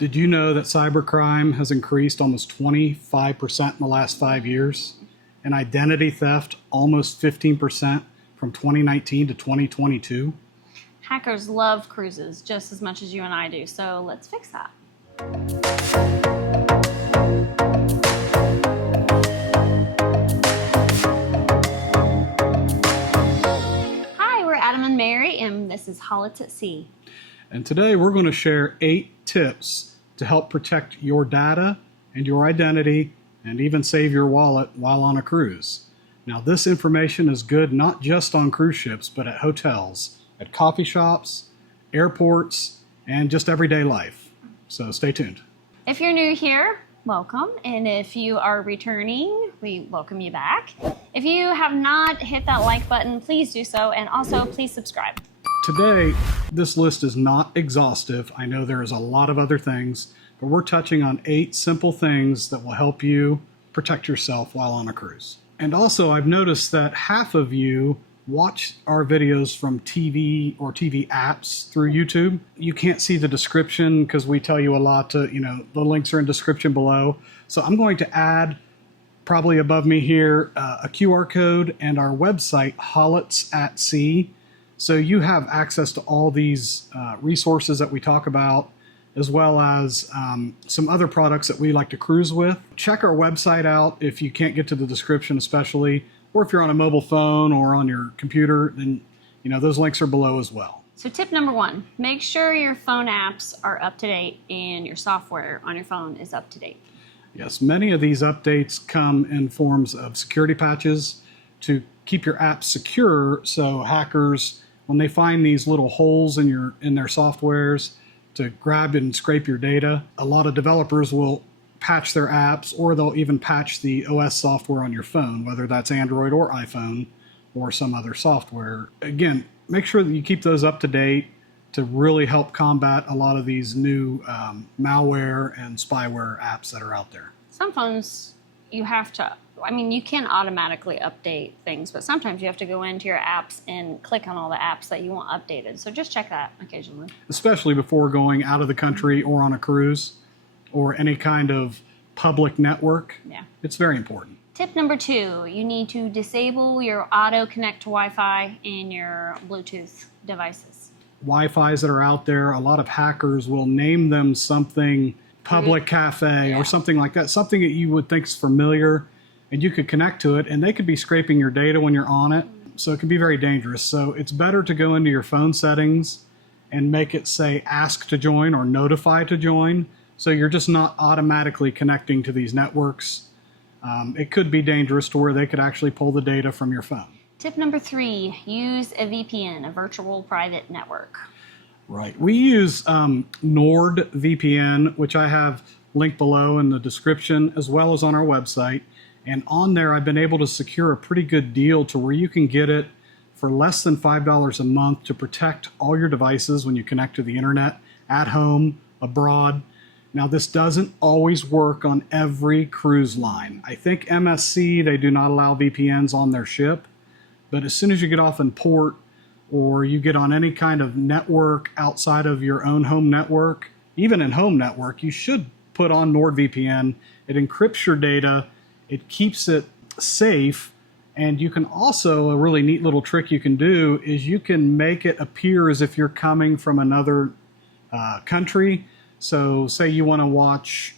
Did you know that cybercrime has increased almost 25% in the last 5 years? And identity theft almost 15% from 2019 to 2022? Hackers love cruises just as much as you and I do, so let's fix that. Hi, we're Adam and Mary, and this is Holletts at Sea. And today we're going to share 8 tips to help protect your data and your identity and even save your wallet while on a cruise. Now, this information is good not just on cruise ships, but at hotels, at coffee shops, airports, and just everyday life. So stay tuned. If you're new here, welcome. And if you are returning, we welcome you back. If you have not hit that like button, please do so. And also, please subscribe. Today, this list is not exhaustive. I know there is a lot of other things, but we're touching on 8 simple things that will help you protect yourself while on a cruise. And also, I've noticed that half of you watch our videos from TV or TV apps through YouTube. You can't see the description because we tell you a lot to, the links are in description below. So I'm going to add, probably above me here, a QR code and our website, Holletts at Sea. So you have access to all these resources that we talk about, as well as some other products that we like to cruise with. Check our website out if you can't get to the description especially, or if you're on a mobile phone or on your computer, then those links are below as well. So tip number 1, make sure your phone apps are up to date and your software on your phone is up to date. Yes, many of these updates come in forms of security patches to keep your apps secure, so hackers, when they find these little holes in their softwares to grab and scrape your data, a lot of developers will patch their apps, or they'll even patch the OS software on your phone, whether that's Android or iPhone or some other software. Again, make sure that you keep those up to date to really help combat a lot of these new malware and spyware apps that are out there. Some phones you have to, you can automatically update things, but sometimes you have to go into your apps and click on all the apps that you want updated. So just check that occasionally. Especially before going out of the country or on a cruise or any kind of public network. Yeah. It's very important. Tip number 2, you need to disable your auto connect to Wi-Fi in your Bluetooth devices. Wi-Fis that are out there, a lot of hackers will name them something public cafe or something like that, something that you would think is familiar, and you could connect to it, and they could be scraping your data when you're on it. So it can be very dangerous. So it's better to go into your phone settings and make it say ask to join or notify to join. So you're just not automatically connecting to these networks. It could be dangerous to where they could actually pull the data from your phone. Tip number 3, use a VPN, a virtual private network. Right. We use NordVPN, which I have linked below in the description, as well as on our website. And on there, I've been able to secure a pretty good deal to where you can get it for less than $5 a month to protect all your devices when you connect to the internet, at home, abroad. Now, this doesn't always work on every cruise line. I think MSC, they do not allow VPNs on their ship. But as soon as you get off in port or you get on any kind of network outside of your own home network, even in home network, you should put on NordVPN. It encrypts your data. It keeps it safe. And you can also, a really neat little trick you can do is you can make it appear as if you're coming from another country. So say you want to watch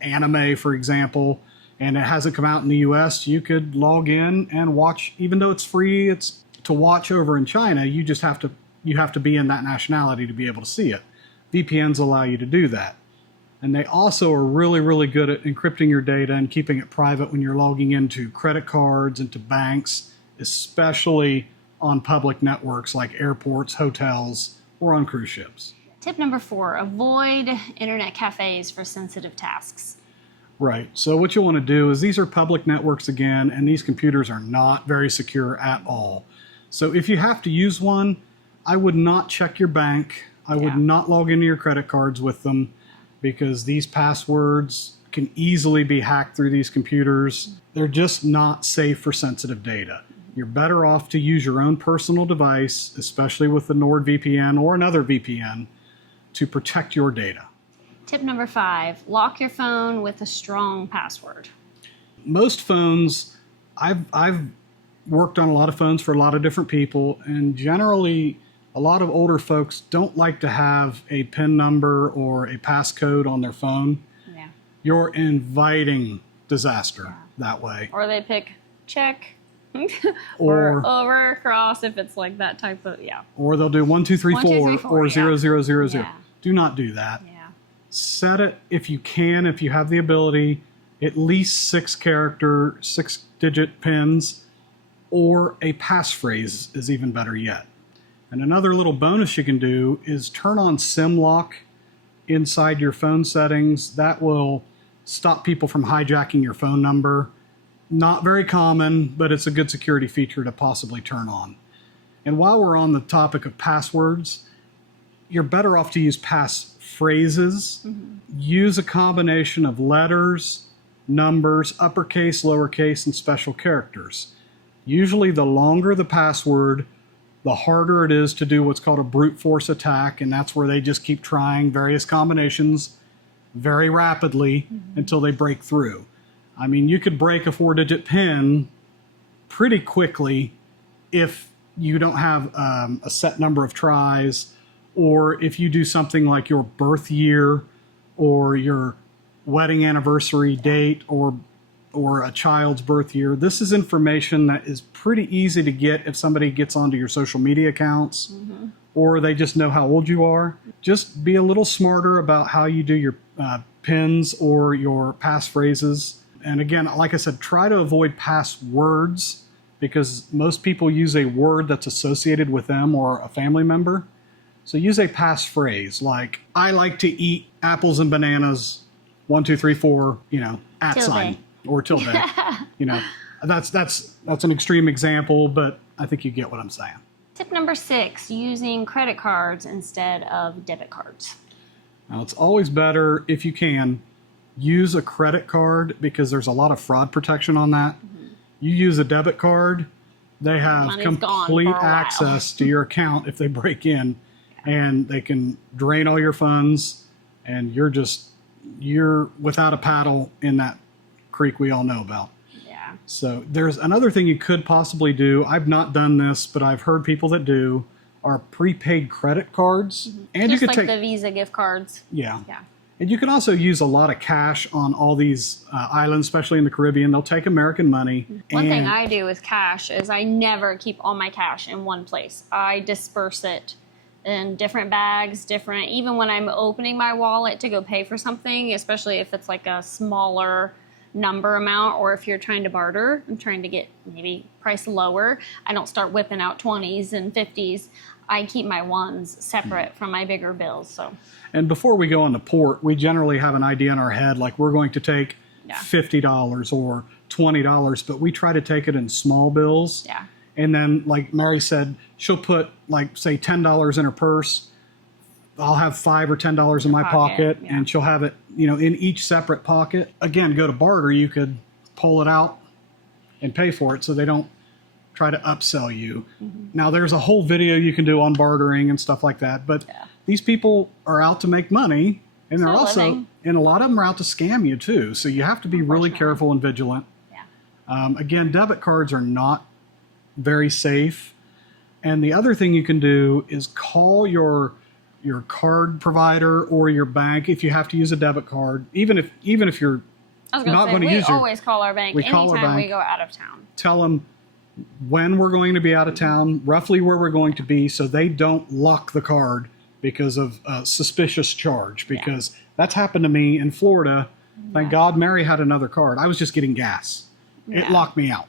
anime, for example, and it hasn't come out in the US, you could log in and watch, even though it's free, it's to watch over in China, you have to be in that nationality to be able to see it. VPNs allow you to do that. And they also are really, really good at encrypting your data and keeping it private when you're logging into credit cards, into banks, especially on public networks like airports, hotels, or on cruise ships. Tip number 4, avoid internet cafes for sensitive tasks. Right. So what you want to do is these are public networks again, and these computers are not very secure at all. So if you have to use one, I would not check your bank. I would not log into your credit cards with them, because these passwords can easily be hacked through these computers. They're just not safe for sensitive data. You're better off to use your own personal device, especially with the NordVPN or another VPN, to protect your data. Tip number 5, lock your phone with a strong password. Most phones, I've worked on a lot of phones for a lot of different people, and generally a lot of older folks don't like to have a PIN number or a passcode on their phone. Yeah. You're inviting disaster that way. Or they pick check or over, cross if it's like that type of, Or they'll do 1, 2, 3, 1, 2, 3, 4 or 0, 0, 0, 0. Yeah. Do not do that. Yeah. Set it, if you can, if you have the ability, at least 6-character, 6-digit pins, or a passphrase is even better yet. And another little bonus you can do is turn on SIM lock inside your phone settings. That will stop people from hijacking your phone number. Not very common, but it's a good security feature to possibly turn on. And while we're on the topic of passwords, you're better off to use passphrases. Use a combination of letters, numbers, uppercase, lowercase, and special characters. Usually the longer the password, the harder it is to do what's called a brute force attack, and that's where they just keep trying various combinations very rapidly until they break through. I mean, you could break a 4-digit PIN pretty quickly if you don't have a set number of tries, or if you do something like your birth year or your wedding anniversary date or a child's birth year. This is information that is pretty easy to get if somebody gets onto your social media accounts or they just know how old you are. Just be a little smarter about how you do your pins or your passphrases. And again, like I said, try to avoid passwords because most people use a word that's associated with them or a family member. So use a passphrase like, I like to eat apples and bananas, 1, 2, 3, 4, at Tilde. sign. Or tilde. That's an extreme example, but I think you get what I'm saying. Tip number 6, using credit cards instead of debit cards. Now, it's always better, if you can, use a credit card because there's a lot of fraud protection on that. You use a debit card, they have Money's complete gone for a while. access to your account if they break in, and they can drain all your funds, and you're without a paddle in that creek we all know about. Yeah. So there's another thing you could possibly do. I've not done this, but I've heard people that do, are prepaid credit cards. And Just you could like the Visa gift cards. Yeah. Yeah. And you can also use a lot of cash on all these islands, especially in the Caribbean. They'll take American money. One thing I do with cash is I never keep all my cash in one place. I disperse it in different bags, even when I'm opening my wallet to go pay for something, especially if it's like a smaller number amount, or if you're trying to barter, I'm trying to get maybe price lower. I don't start whipping out 20s and 50s. I keep my ones separate from my bigger bills. So. And before we go on the port, we generally have an idea in our head, like we're going to take $50 or $20, but we try to take it in small bills. Yeah. And then, like Mary said, she'll put, like, say, $10 in her purse. I'll have $5 or $10 in my pocket, and she'll have it, in each separate pocket. Again, go to barter, you could pull it out and pay for it so they don't try to upsell you. Now, there's a whole video you can do on bartering and stuff like that, but these people are out to make money, and they're also, and a lot of them are out to scam you too. So you have to be really careful and vigilant. Again, debit cards are not very safe. And the other thing you can do is call your card provider or your bank if you have to use a debit card. Even if you're not going to use we always call our bank anytime we go out of town. Tell them when we're going to be out of town, roughly where we're going to be, so they don't lock the card because of a suspicious charge. Because that's happened to me in Florida. Thank God Mary had another card. I was just getting gas. It locked me out.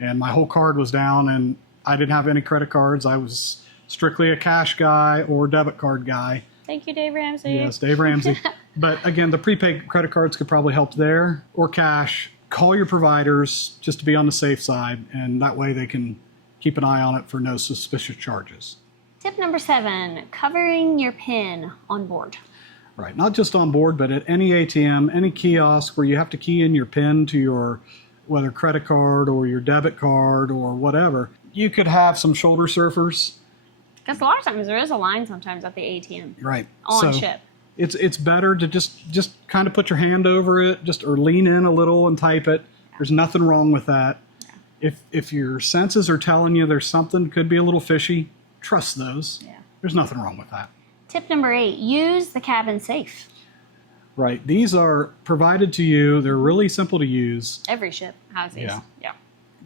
And my whole card was down, and I didn't have any credit cards. I was strictly a cash guy or debit card guy. Thank you, Dave Ramsey. Yes, Dave Ramsey. But again, the prepaid credit cards could probably help there, or cash. Call your providers just to be on the safe side, and that way they can keep an eye on it for no suspicious charges. Tip number 7, covering your PIN on board. Right, not just on board, but at any ATM, any kiosk where you have to key in your PIN to your whether credit card or your debit card or whatever. You could have some shoulder surfers. Because a lot of times there is a line sometimes at the ATM. Right. On ship. It's better to just kind of put your hand over it, or lean in a little and type it. There's nothing wrong with that. If your senses are telling you there's something could be a little fishy, trust those. Yeah. There's nothing wrong with that. Tip number 8, use the cabin safe. Right. These are provided to you. They're really simple to use. Every ship has these. Yeah.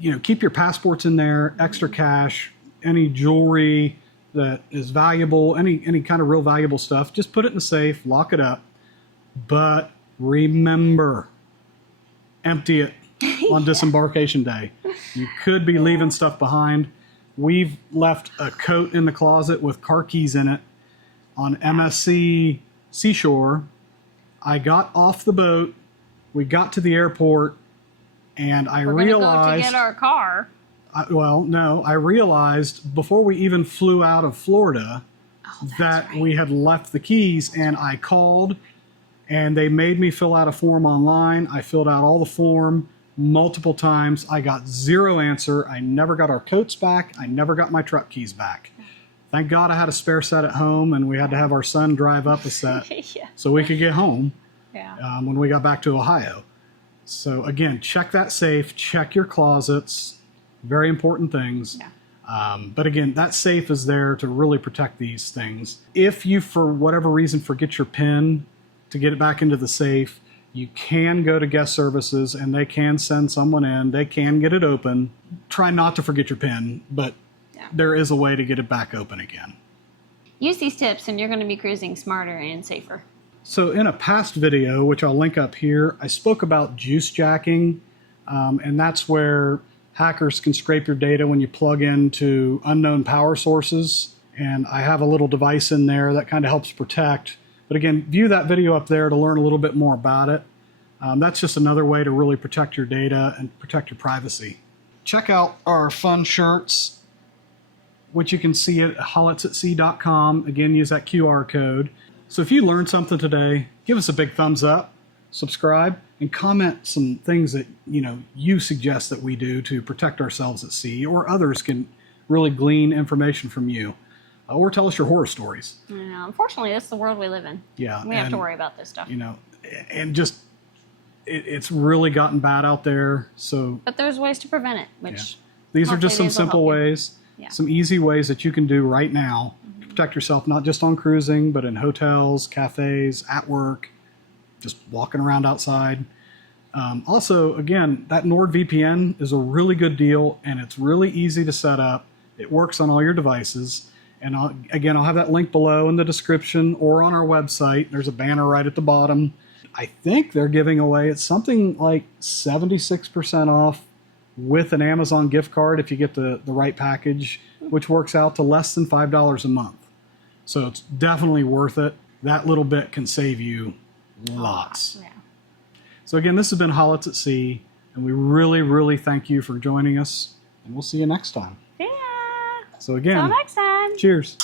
You know, keep your passports in there, extra cash, any jewelry that is valuable, any kind of real valuable stuff. Just put it in the safe, lock it up. But remember, empty it on disembarkation day. You could be leaving stuff behind. We've left a coat in the closet with car keys in it on MSC Seashore. I got off the boat. We got to the airport, and I realized... We're going to go to get our car. I realized before we even flew out of Florida that we had left the keys, and I called, and they made me fill out a form online. I filled out all the form multiple times. I got zero answer. I never got our coats back. I never got my truck keys back. Thank God I had a spare set at home, and we had to have our son drive up a set so we could get home when we got back to Ohio. So again, check that safe, check your closets, very important things. But again, that safe is there to really protect these things. If you, for whatever reason, forget your PIN to get it back into the safe, you can go to guest services and they can send someone in. They can get it open. Try not to forget your PIN, but there is a way to get it back open again. Use these tips and you're going to be cruising smarter and safer. So in a past video, which I'll link up here, I spoke about juice jacking, and that's where hackers can scrape your data when you plug into unknown power sources. And I have a little device in there that kind of helps protect. But again, view that video up there to learn a little bit more about it. That's just another way to really protect your data and protect your privacy. Check out our fun shirts, which you can see at holletts.com. Again, use that QR code. So if you learned something today, give us a big thumbs up, subscribe, and comment some things that you suggest that we do to protect ourselves at sea, or others can really glean information from you. Or tell us your horror stories. Unfortunately, this is the world we live in. Yeah, we have to worry about this stuff. And just it's really gotten bad out there. So, but there's ways to prevent it. Which these are just some simple ways, some easy ways that you can do right now to protect yourself, not just on cruising, but in hotels, cafes, at work, just walking around outside. Also, again, that NordVPN is a really good deal, and it's really easy to set up. It works on all your devices. And I'll have that link below in the description or on our website. There's a banner right at the bottom. I think they're giving away, it's something like 76% off with an Amazon gift card if you get the right package, which works out to less than $5 a month. So it's definitely worth it. That little bit can save you lots. So again, this has been Holletts at Sea, and we really, really thank you for joining us, and we'll see you next time. Yeah. So again, until next time. Cheers.